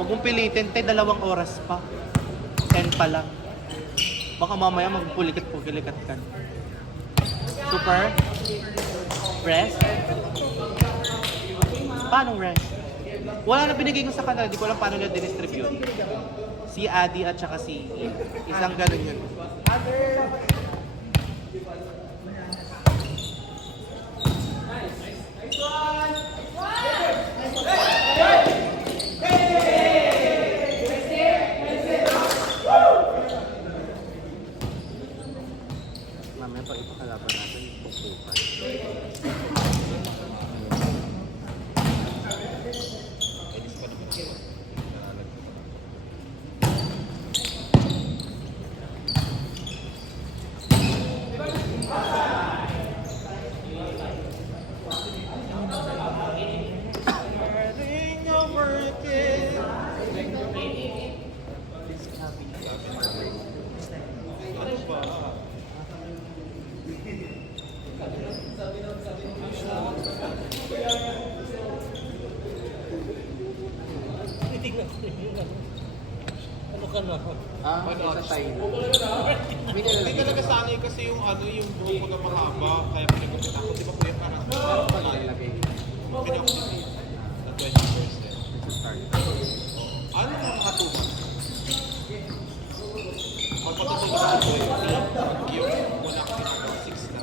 Huwag mong pilitin, 2 oras pa. 10 pa lang. Baka mamaya magpulikat-pulikat ka. Super? Rest? Paano rest? Wala na binigay ko sa kanila, di ko alam paano nila dinistribute. Si Adi at saka si isang ganun yun. Mamaya pag ipakalaban natin, pupukan. Ano ka na? Sa tayo. Hindi talaga sanay kasi yung yung buhok ko na mahaba, kaya pinagupit ako. Di ba kuya parang Lagay. pinagupit na 20%. Ano yung mga tuba? Pag matutulog ako po yung muna ko pinagawa 6 na.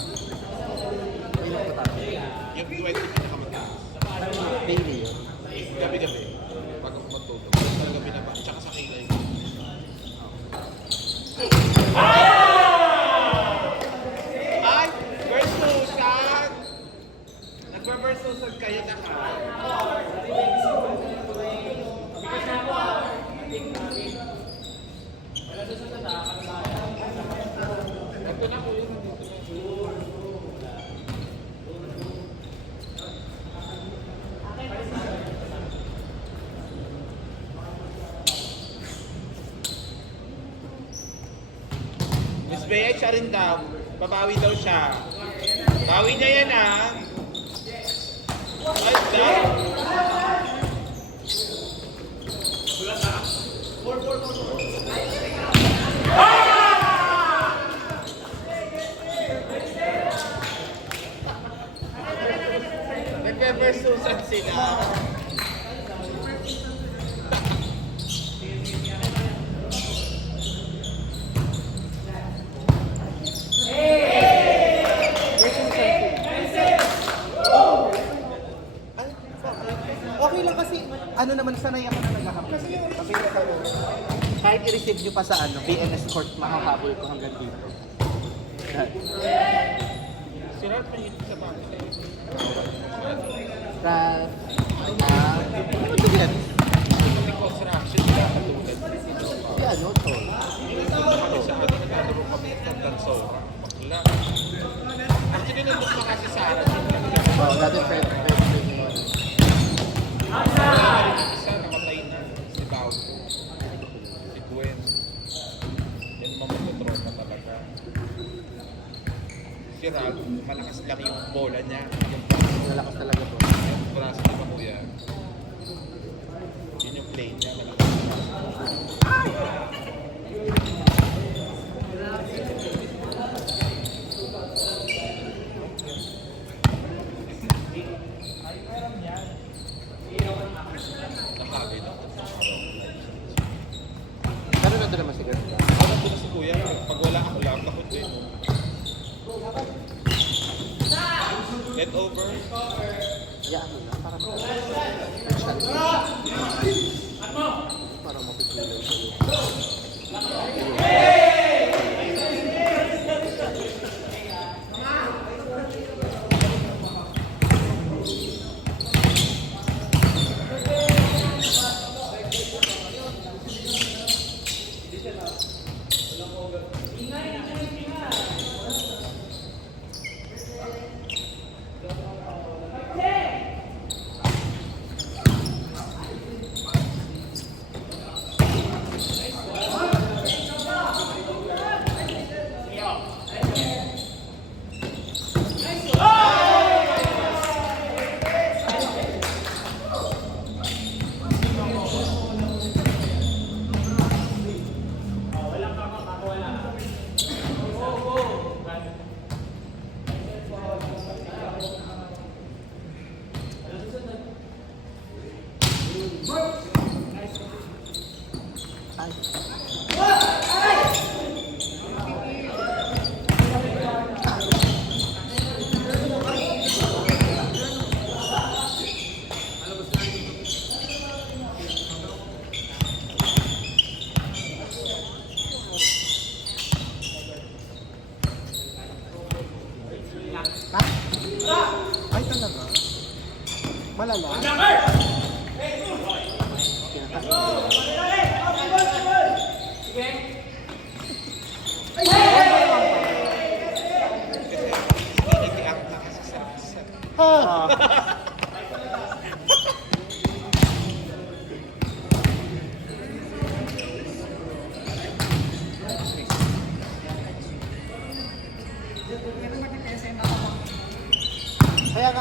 Yung 20 pinakamataas. Daily yun. Gabi-gabi. Pag ako matutulog. Sa gabi na ba? Tsaka sa kilay ko. Ay! Versusan! Nagpa-versusan kayo na ka. Ito na po yun. Miss Bea, siya rin daw. Babawi daw siya. Bawi niya yan ah. Ay, daw. Nagka-versusan sila. Okay lang kasi, ano naman, sanay ako na naghahapon. Kahit i-receive nyo pa sa BNS Court, makahabol ko hanggang dito. Sira pa yun sa bahay. Ralph, ano ito yan? Kasi construction, sila katulad. Si ano to? Kami sa atin, naglalaro kami ng dansora. Bakla. Actually, nandun pa kasi sa atin. Oh, dati pwede yun. Isa, namatay na. Si Bao. Si Gwen. Yan mamagotron talaga. Si Ralph, malakas lang yung bola niya. Malakas talaga to. Yung braso ni Makuya. Yun yung play niya. Malakas. Nakagay na. Pero nandun naman si Girl. Alam ko na si Kuya, pag wala ako lang, takot din. Let over. Yaan mo na, para para mapipilay sa'yo.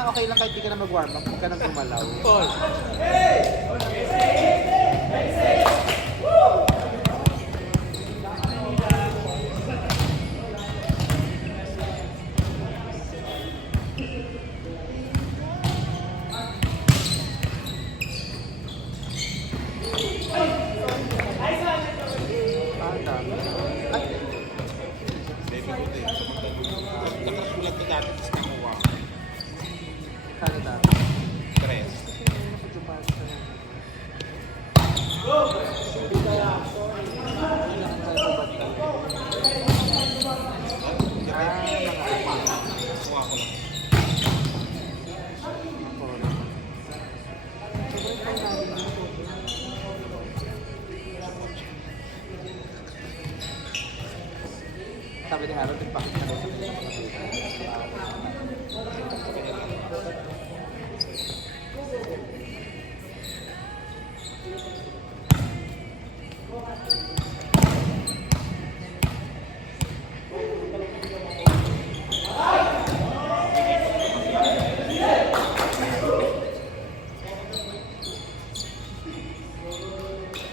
okay lang kahit di ka na mag-warm up, huwag ka nang gumalaw. Paul. Ah, dami. Ay, Baby ko din. Nakasulat na dati sa nakuha. kano dami. Tres. Medyo parang sa yan. Ah, Kuha ko lang. Sabi ni Harold, nagpakita na sa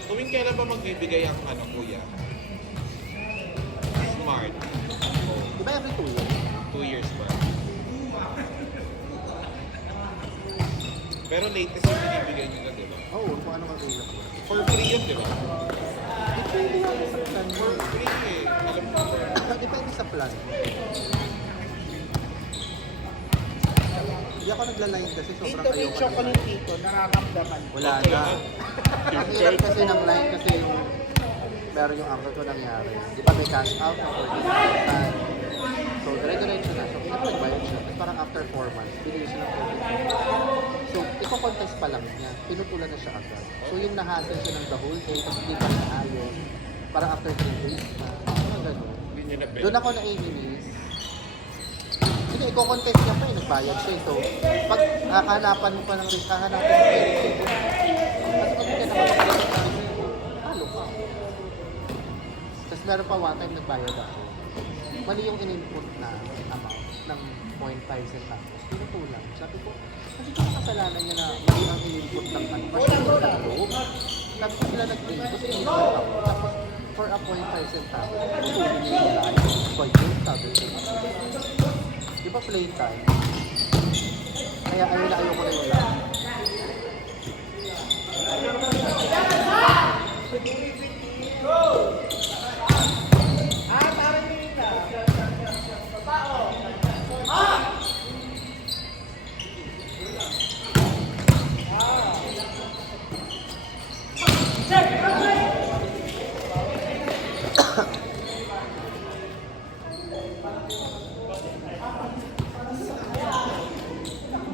Tuwing kailan ba magbibigay ang ano, kuya? Smart. Di ba every 2 years? 2 years ba? Pero latest yung binibigay nyo na, di ba? Oo, kung ano available. For free yun, di ba? Depende nga sa plan. For free eh. Alam mo ba? Depende sa plan. Hindi ako nagla-line kasi sobrang Dito may ayoko ng chocolate line. dito, nakakamdaman. Wala na. Ang hirap kasi ng line kasi yung meron yung uncle ko nangyari. Di ba may cash out ng 40,000. So, dire-diretso na. So, hindi nagbayad siya. Tapos parang after 4 months, binili siya ng 40,000. So, iko-contest pa lang niya. Pinutulan na siya agad. So, yung nahassle siya ng the whole day, tapos hindi pa naayos. Parang after 3 days na. Ano gano'n. Hindi nyo na Doon ako naiinis. Hindi, i-contest niya pa eh, nagbayad siya. So, pag hahanapan mo pa ng risk, hahanapan mo pa yung risk. Tapos pag hindi ka nakapag-risk, talo ka. Tapos meron pa one time nagbayad ako. Mali yung in-input na amount ng 0.5 centavos. Pinutulang. Sabi ko, hindi ko kasalanan niya na mali ang in-input ng ano. Kasi yung nag-loob. Tapos sila nag-input, in-input ako. Tapos for a 0.5 centavos, pinutulong niya yung live. Pwede, sabi ko. Di ba playtime? Kaya ayun na ayoko na yung live.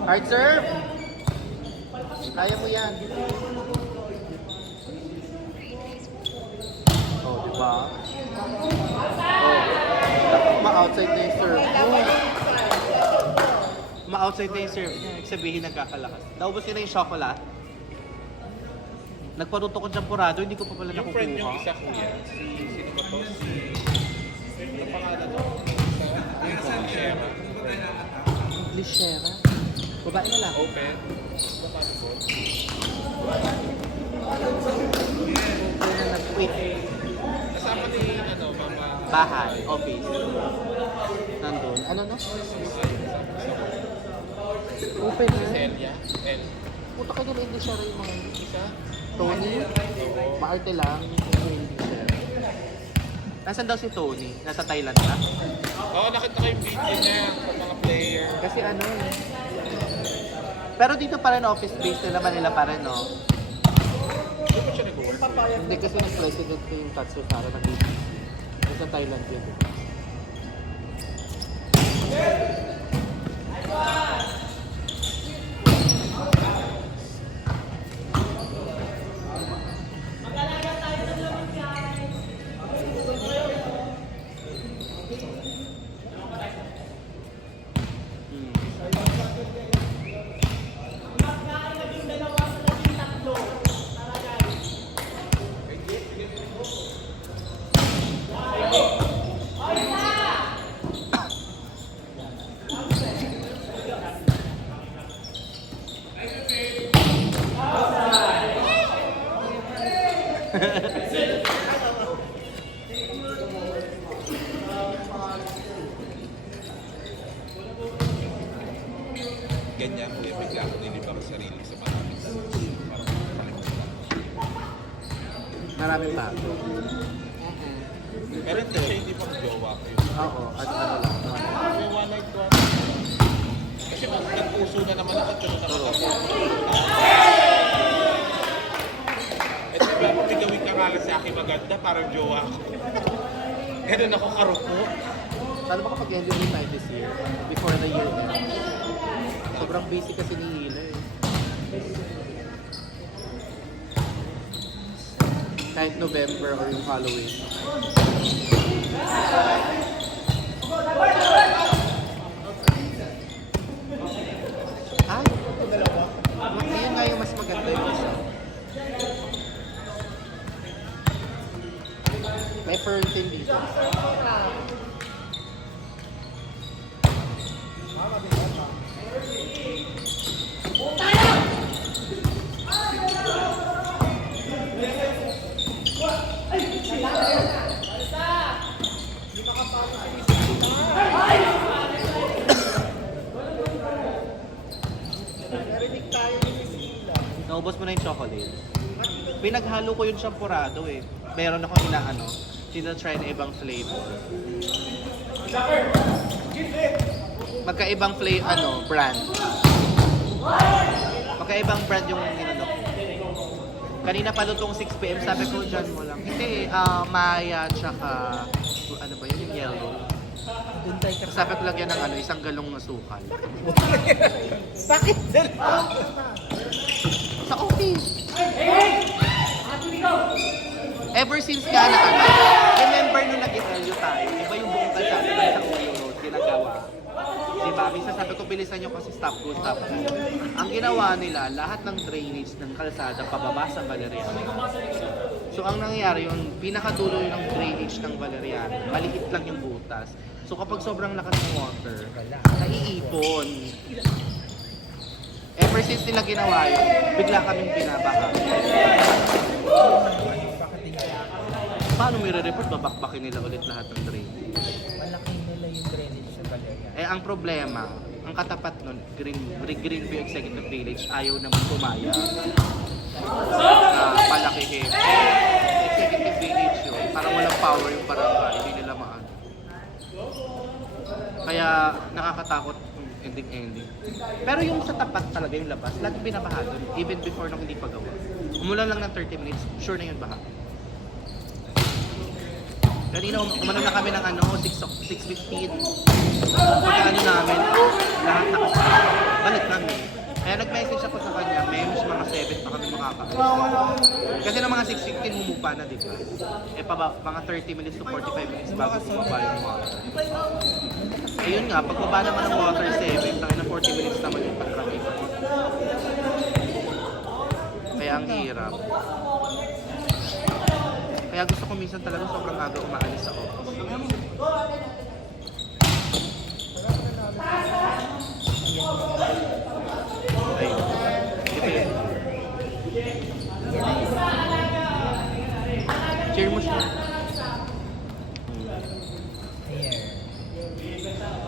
Hard serve! Kaya mo yan. Oh, di ba? Oh. Ma-outside na yung serve. Ma-outside na yung serve. Ibig sabihin nagkakalakas. Naubos ko na yung chocolate. Nagparuto ko dyan purado, hindi ko pa pala Yung friend yung nakukuha. isa, kuya. Sino ba to? Ano pangalan mo? Yung Shera. Lishera. Babae na lang. Open. Paano po? Kaya na nag-quit. Kasama ni, ano, mama. Bahay, office. Nandun. Ano no? Open na. Celia. El. Puta kayo na English yung mga Isa? Tony. Oo. Maarte lang. English. Nasaan daw si Tony? Nasa Thailand na? Oo, nakita ko yung video niya sa mga player. Kasi ano eh. Pero dito pa rin office base na naman nila pa rin, no? Hindi ba siya nag-work? Hindi kasi nag-president ko yung Tatsu Sara ng BBC. Nasa Thailand yun. Ganyan po yung bigla ko nilibang sarili sa maraming sitwasyon. Parang nakalimutan. Maraming bago. Pero hindi siya hindi pang jowa ko yun. Oo, at ano lang. May one night one. Kasi kung nag-puso na naman ako, tuloy naman ako. Eh diba, kung may gawin ka nga lang sa akin maganda, parang jowa ko. Ganun ako karupo. Sana ba kapag end tayo this year? Before the year end? Sobrang busy kasi ni Hila eh. Kahit November or yung Halloween. Ay! Yun nga yung mas maganda yung isa. May ferntin dito. Naubos mo na yung chocolate. Pinaghalo ko yung champurado eh. Meron akong inaano. Tinatry na ibang flavor. Magkaibang brand. Magkaibang brand yung ninanok ko. Kanina pa lutong 6 PM, sabi ko dyan mo lang. Hindi, Maya, tsaka, ano ba yun, yung yellow. Sabi ko lagyan ng isang galong na sukal. Bakit dalawa? Sa office. Ever since nga na remember nung nag-interview tayo, iba yung buong kalsada na sa Uyo Road, ginagawa. Diba? Minsan sabi ko, bilisan nyo kasi stop go. Ang ginawa nila, lahat ng drainage ng kalsada pababa sa Valeriano. So ang nangyayari, yung pinakadulo ng drainage ng Valeriano, maliit lang yung butas. So kapag sobrang lakas ng water, naiipon. Ever since nila ginawa yun, bigla kaming binabaha. Paano may re-report? Babakbakin nila ulit lahat ng drainage. Malaki nila yung drainage sa Valerian. Eh ang problema, ang katapat nun, Greenview Executive Village, ayaw naman pumaya. Palakihin. Executive Village yun, parang walang power yung barangay, hindi nila maano. Kaya nakakatakot yung ending. Pero yung sa tapat talaga yung labas, lagi binabaha dun, even before nung hindi pa gawa. Umulan lang ng 30 minutes, sure na yun baha. Kanina umano na kami ng 6:15. Pagkaano namin, lahat nakasama. Balik kami. Kaya nag-message ako sa kanya, memes mga 7 pa kami makakaalis. Kasi ng mga 6:15 humupa na, di ba? Eh mga 30 minutes to 45 minutes bago bumaba yung water. Ayun nga, pagbaba naman ng water 7, tayo na 40 minutes naman yung pag-traffic. Kaya ang hirap. Kaya gusto ko minsan talaga sobrang aga umaalis sa office. Ayun. Depende. Cheer mo siya. Here.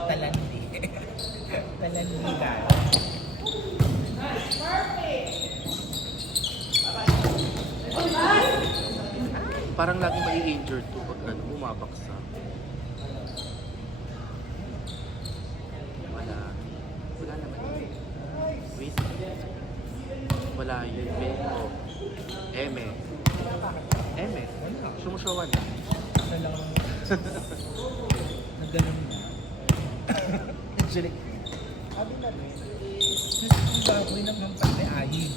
Talandi. Talandi ka. Parang lagi mai-injured to pag bumabaksa. Wala naman yun. Wait. Wala yun. Eme. Sumusyawan na. Ito lang. Nagganon na. Actually, sabi na rin, yung baboy naman pati ayin.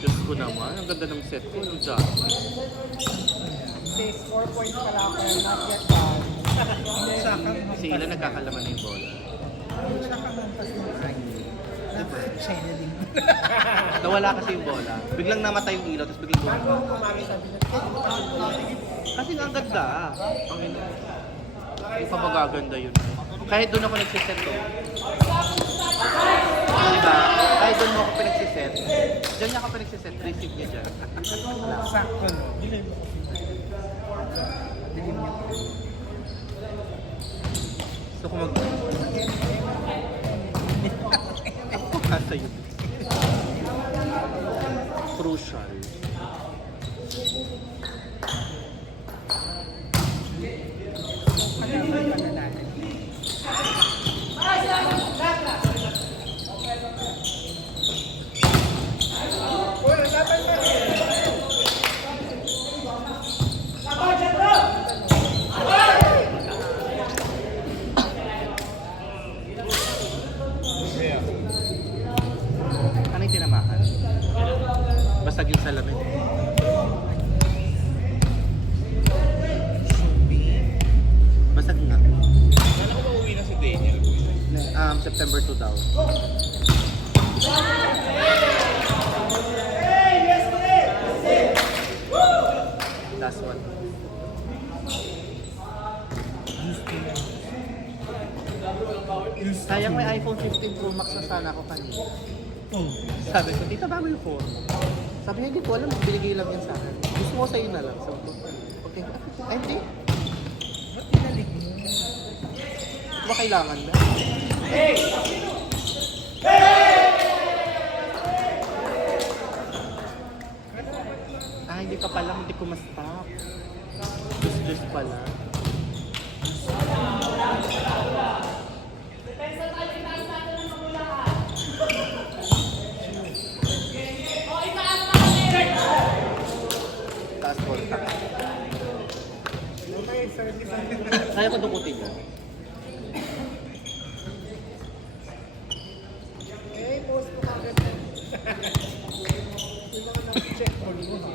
Diyos ko naman, ang ganda ng set ko, yung jacket. Says 4 points pala ako, not yet done. Si Ila nagkakalaman na yung bola. Tsaka hampas ng ayin. Channeling. Nawala kasi yung bola. Biglang namatay yung ilaw, tapos biglang bola. Kasi nga ang ganda. Ang ino. Hindi pa magaganda yun. Kahit doon ako nagsiset ko. Diba? Kahit doon mo ako pinagsiset, dyan niya ako pinagsiset, receive niya dyan. Sakto no. Dilim niya. So kung mag... Ako kasa yun. Crucial. Kalaban pa na natin. Ano yung tinamahan? Basag yung salamin. Basag nga. Sana ko mauwi na si Daniel. September 2 daw. Last one. Sayang may iPhone 15 Pro Max na sana ako kanina. Sabi ko, tita ba mo yung phone? Sabi niya, hindi ko alam, binigay lang yan sa akin. Gusto mo sa'yo na lang. So, okay. Ay, hindi. Ba't pinalik mo? Ba kailangan na? Ah, hindi pa pala, hindi ko ma-stop. Just pala. Taas contact. Okay, service ang Kaya ko dukutin yun. Eh, post ko kagad yan. Yung mga nag-check on mo, ha?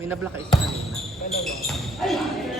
May nablock isa kanina. Dalawa.